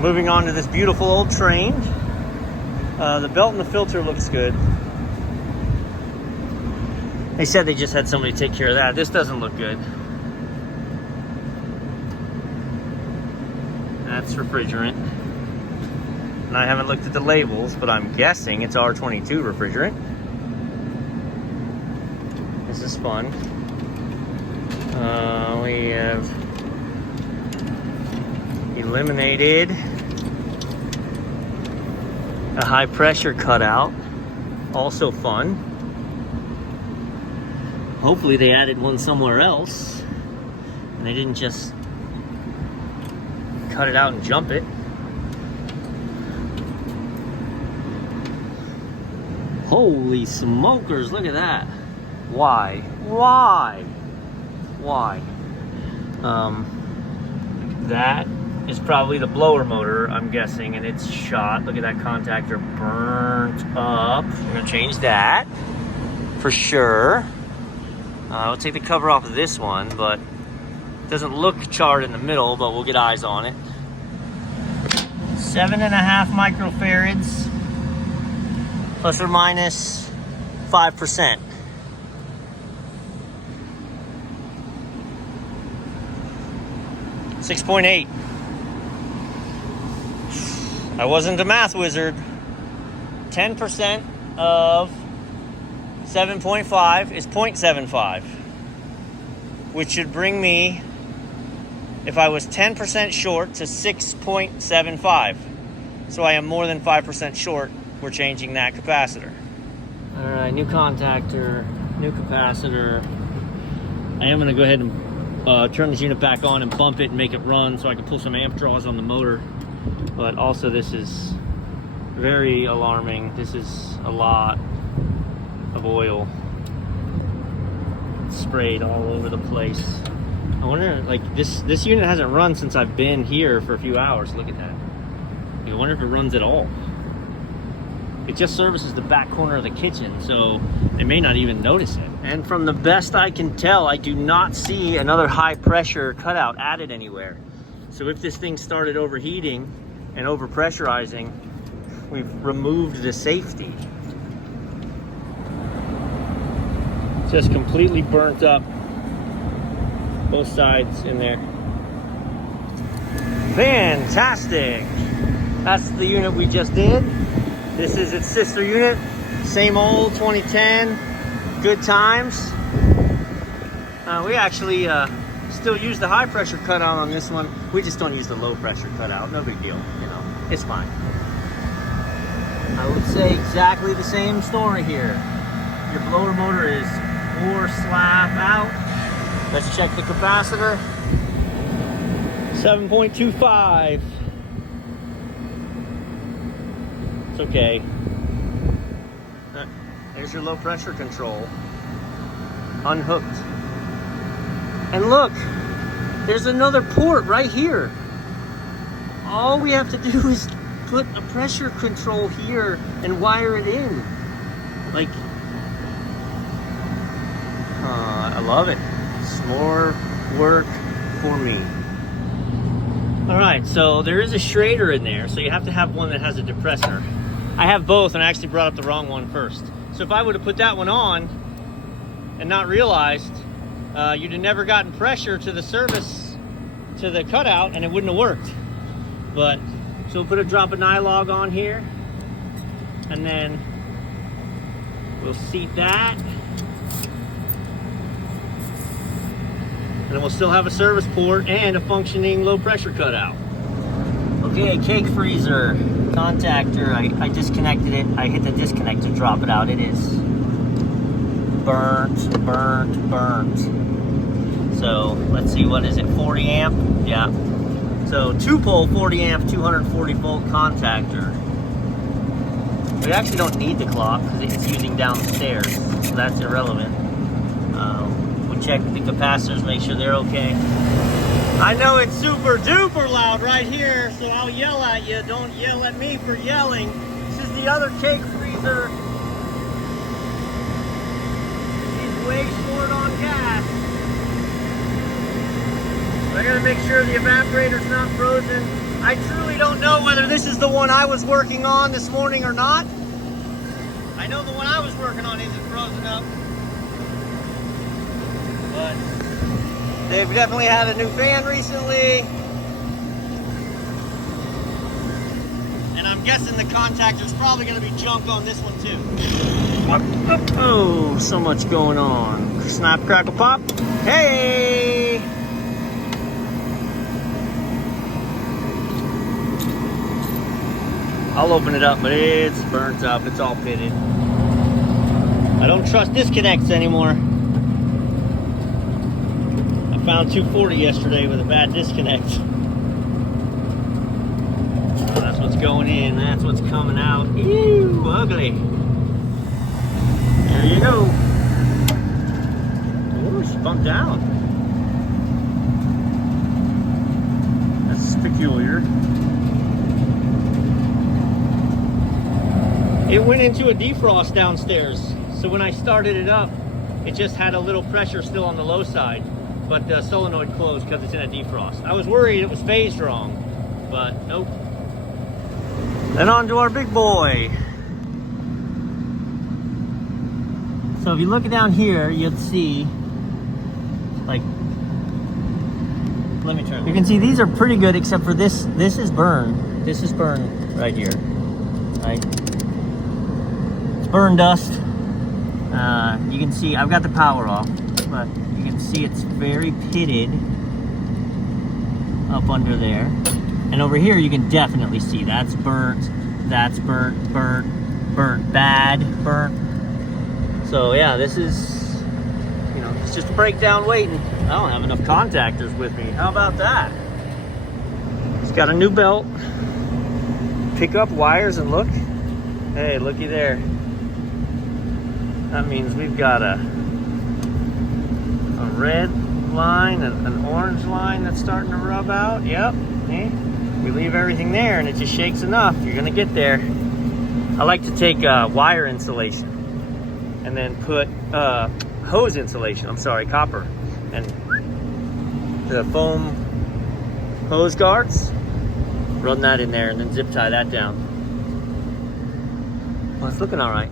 Moving on to this beautiful old train. The belt and the filter looks good. They said they just had somebody take care of that. This doesn't look good. That's refrigerant. And I haven't looked at the labels, but I'm guessing it's R22 refrigerant. This is fun. We have eliminated a high pressure cutout. Also fun. Hopefully they added one somewhere else and they didn't just cut it out and jump it. Holy smokers, look at that. Why? That is probably the blower motor, I'm guessing, and it's shot. Look at that contactor burnt up. We're gonna change that for sure. We'll take the cover off of this one, but it doesn't look charred in the middle, but we'll get eyes on it. 7.5 microfarads, plus or minus 5%. .8. I wasn't a math wizard. 10% of 7.5 is 0.75, which should bring me, if I was 10% short, to 6.75. So I am more than 5% short. We're changing that capacitor. All right, new contactor, new capacitor. I am gonna go ahead and turn this unit back on and bump it and make it run so I can pull some amp draws on the motor. But also this is very alarming. This is a lot of oil sprayed all over the place. I wonder, like, this unit hasn't run since I've been here for a few hours. Look at that. I wonder if it runs at all. It just services the back corner of the kitchen, so they may not even notice it. And from the best I can tell, I do not see another high pressure cutout added anywhere. So if this thing started overheating and overpressurizing, we've removed the safety. Just completely burnt up both sides in there. Fantastic. That's the unit we just did. This is its sister unit. Same old 2010, good times. We actually still use the high pressure cutout on this one. We just don't use the low pressure cutout. No big deal, you know, it's fine. I would say exactly the same story here. Your blower motor is 4 slap out. Let's check the capacitor. 7.25. It's okay. There's your low pressure control. Unhooked. And look, there's another port right here. All we have to do is put a pressure control here and wire it in. Like, I love it. It's more work for me. All right, so there is a Schrader in there, so you have to have one that has a depressor. I have both, and I actually brought up the wrong one first. So if I would have put that one on and not realized, you'd have never gotten pressure to the service, to the cutout, and it wouldn't have worked. But, so we'll drop a nylog on here, and then we'll seat that. And then we'll still have a service port and a functioning low pressure cutout. Okay, cake freezer, contactor, I disconnected it. I hit the disconnect to drop it out. It is burnt. So let's see, what is it, 40 amp? Yeah. So 2-pole 40 amp, 240 volt contactor. We actually don't need the clock because it's using downstairs, so that's irrelevant. We'll check the capacitors, make sure they're okay. I know it's super duper loud right here, so I'll yell at you. Don't yell at me for yelling. This is the other cake freezer. She's way short on gas. I gotta make sure the evaporator's not frozen. I truly don't know whether this is the one I was working on this morning or not. I know the one I was working on isn't frozen up. But they've definitely had a new fan recently. And I'm guessing the contactor's probably going to be junk on this one too. Oh, so much going on. Snap, crackle, pop. Hey! I'll open it up, but it's burnt up. It's all pitted. I don't trust disconnects anymore. I found 240 yesterday with a bad disconnect. That's what's going in. That's what's coming out. Ew, ugly. There you go. Oh, she bumped down. That's peculiar. It went into a defrost downstairs. So when I started it up, it just had a little pressure still on the low side, but the solenoid closed because it's in a defrost. I was worried it was phased wrong, but nope. Then on to our big boy. So if you look down here, you'll see, like, let me turn. You can see these are pretty good except for this. This is burned. This is burned right here, right? Burn dust. You can see I've got the power off, but you can see it's very pitted up under there. And over here you can definitely see that's burnt, burnt bad, burnt. So yeah, this is, you know, it's just a breakdown waiting. I don't have enough contactors with me. How about that? It's got a new belt. Pick up wires and look. Hey, looky there. That means we've got a red line, an orange line that's starting to rub out. Yep. See? We leave everything there and it just shakes enough. You're gonna get there. I like to take wire insulation and then put hose insulation, copper, and the foam hose guards. Run that in there and then zip tie that down. Well, it's looking all right.